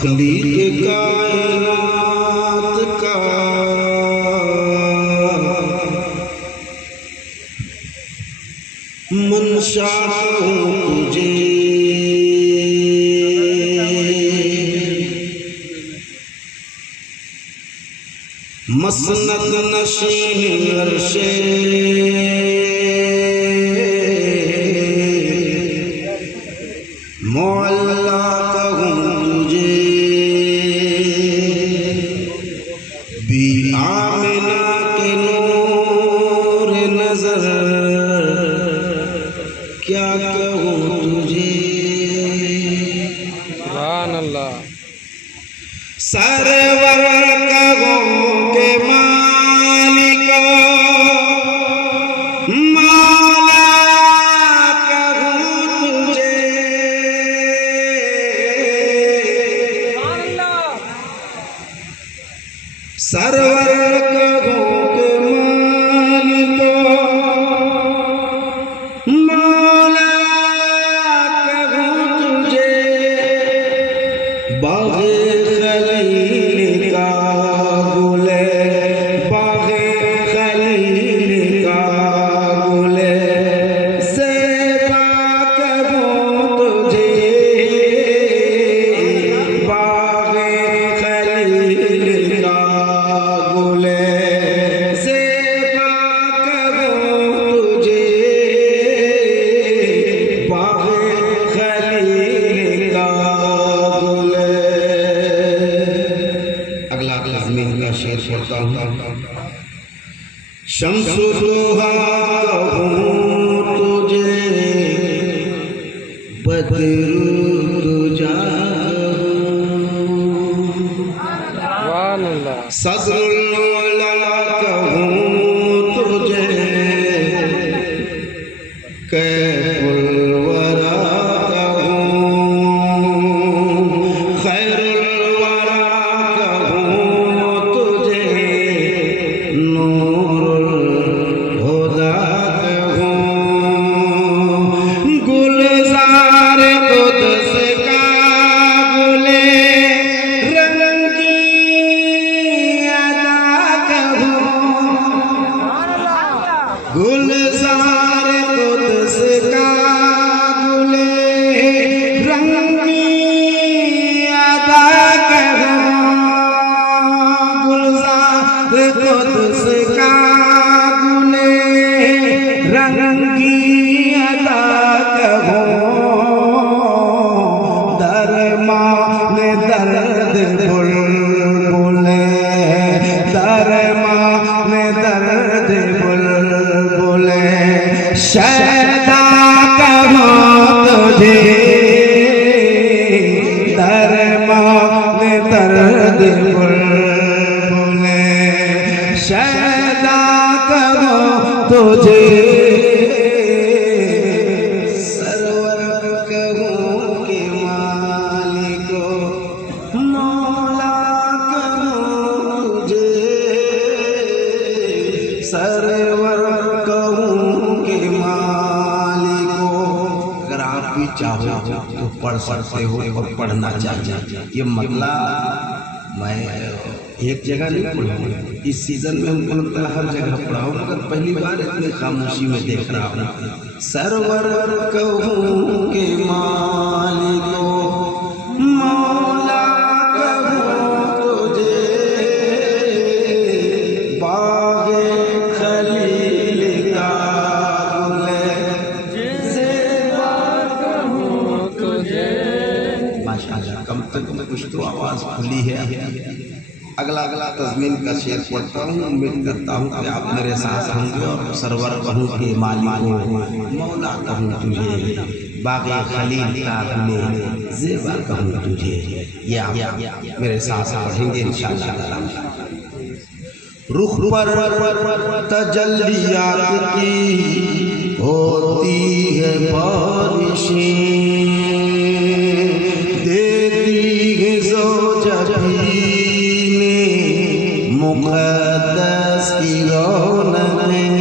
तख्लीक कायनात का मंशा तुझे, मसनद नशीन अर्शे मौला कहूँ तुझे, भी आमिना के नूर नजर क्या कहूँ तुझे। सुभान अल्लाह। सरवर कहूँ के मालिक मौला कहूँ तुझे, सरवर कहूँ के मालिक मौला कहूँ तुझे, बाग़े खलील का गुले, बाग़े खलील का गुले ज़ेबा कहूँ तुझे, बाग़े खलील का गुले ज़ेबा कहूँ तुझे, बाग़े खलील का गुले। अगला ज़मीन का शेर पढ़ता हूँ। शम्सु दुहा कहूँ तुझे, बदरू तुझा सुभान अल्लाह। सदरुल उलमा कहूँ तुझे, कैफुल वरा कहूँ, खैरुल वरा कहूँ तुझे, नूरुल हुदा कहूँ, गुलज़ार कुद्स का गुले रंगी अदा कहूँ, गुलज़ार कुद्स का गुले रंगी अदा कहूँ, गुलज़ार कुद्स का गुले रंगी अदा कहूँ, दरमान दर्द बुलबुले, दरमान दर्द बुलबुले शैदा कहूँ तुझे, दरमान दर्द बुलबुले शैदा कहूँ तुझे, सरवर कहूँ के मालिको मौला कहूँ तुझे, सरवर कहूँ के मालिको। अगर आप भी चाहो तो पढ़ सकते हो और पढ़ना चाहिए। ये मतलब मैं एक जगह नहीं पढ़ा, इस सीजन में हमको लगता है हर जगह पढ़ा हूँ, मगर पहली बार इतनी खामोशी में देख रहा हूँ। सरवर कहूँ के मालिको मौला कहूँ तुझे, बाग़े खलील का गुले ज़ेबा कहूँ तुझे। माशाअल्लाह, कम तक में कुछ तो आवाज़ खुली है। अगला तज़मीन का शेर पढ़ता हूँ। उम्मीद करता हूँ कि आप मेरे साथ होंगे और सरवर कहूँ के मालिक मौला कहूँ तुझे, बाग़े खलील का गुले ज़ेबा कहूँ तुझे। ये आप मेरे साथ पढ़ेंगे इंशाअल्लाह। रुख पर तजल्लियात की होती है बारिशें, देती है ज़ौजबी ने मुक़द्दस की रौनक़ें,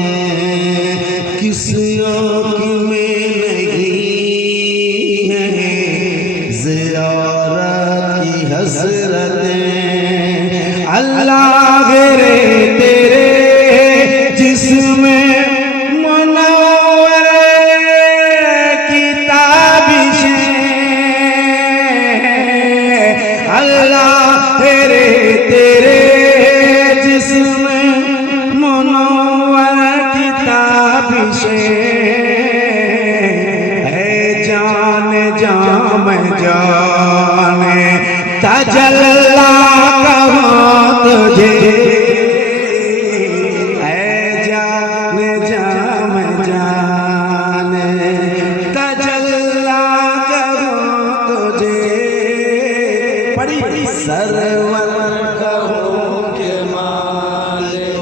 किस आँख में नहीं है ज़ियारत की हसरतें अल्लाह रे तेरे जिसमें मुनव्वर की ताबिशें अल्लाह रे तेरे जिसमें मुनव्वर की ताबिशें जाने तजल्ला कहूँ तुझे जाने तजल्ला कहूँ तुझे बड़ी सरवर कहूँ के मालिक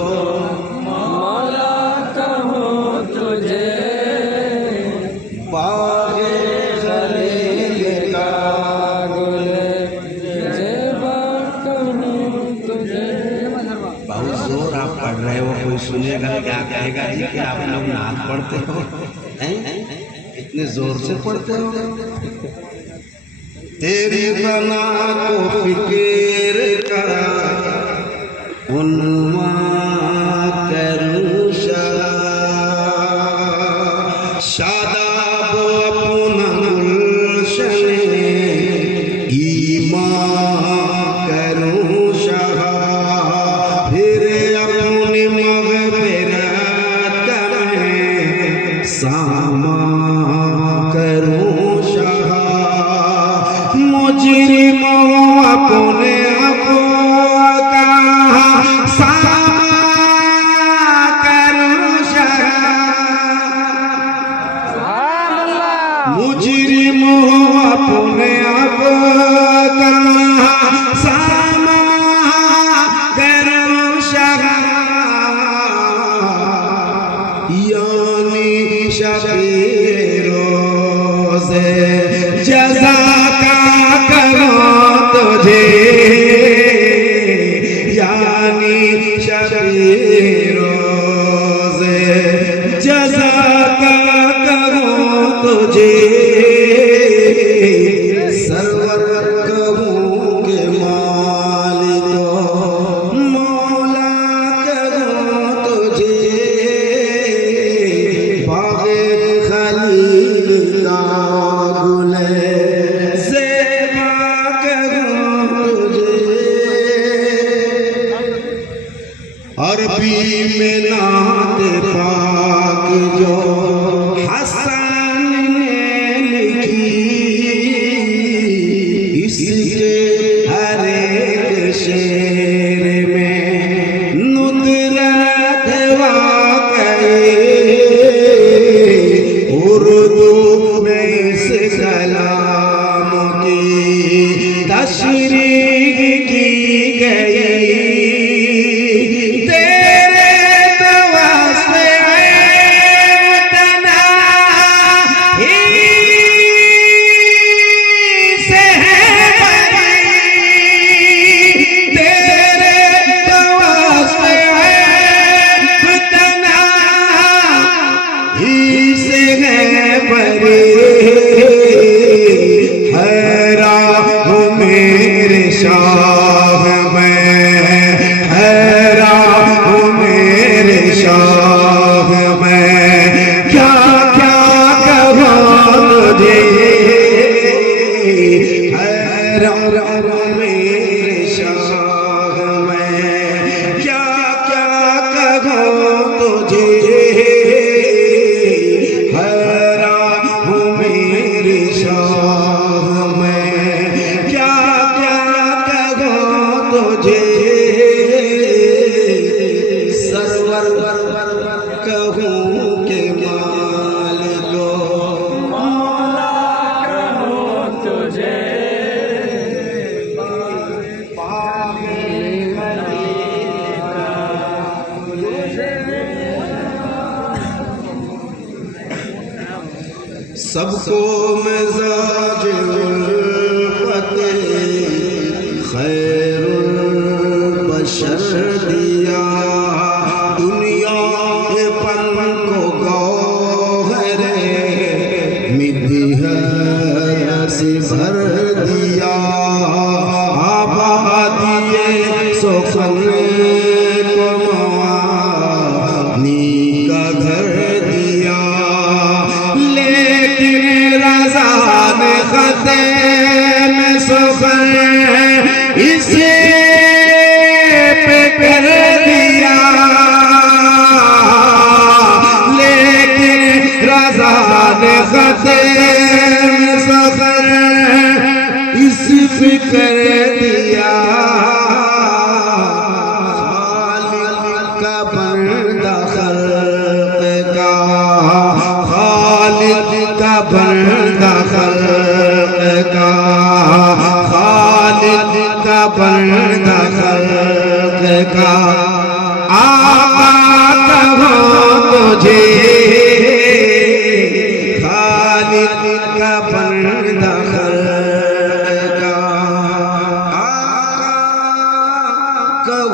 मौला कहूँ तुझे बागे खलील का बहुत जोर आप पढ़ रहे हो, कोई सुनेगा क्या कहेगा जी कि आप लोग नात पढ़ते हो हैं? इतने जोर से पढ़ते हो। तेरी बना को फिक्र का उन्माद करूं शादाब अपना गुलशने ईमान करूं शाह फिर अपनी मग़फ़िरत में सामा करूं शाह मुजरिमों अपने आपो का सामा करूं शाह मुजरिमों अपने आप का सामा करूं शाह यानी शबीर रोज़े जज़ा का करूं तुझे यानी शबीर रोज़े जज़ा का करूं तुझे सरवर कहूँ के मालिक मौला कहूँ तुझे बागे खलील का गुले ज़ेबा कहूँ तुझे अरबी में नात पाक जो हसन ने लिखी इसके हर एक शेर में नुदरत वाक़ई उर्दू में इस कलाम की तशरीह की गई सबको मिजाज उल्फते खैरुल बशर दिया, दुनिया के पन को गौहरे मिदिहत से भर दिया। सुखन को मवानी का घर दिया, लेकिन रज़ा ने खते में सुखन इसे पे कर दिया, लेकिन रज़ा ने खते में सुखन इस पे कर दिया। खालिद का बंदा खल्क़ का, खालिद का बंदा खल्क़ का, खालिद का बंदा खल्क़ का, आका कहो तुझे, खालिद का बंदा खल्क़ का, आका कहो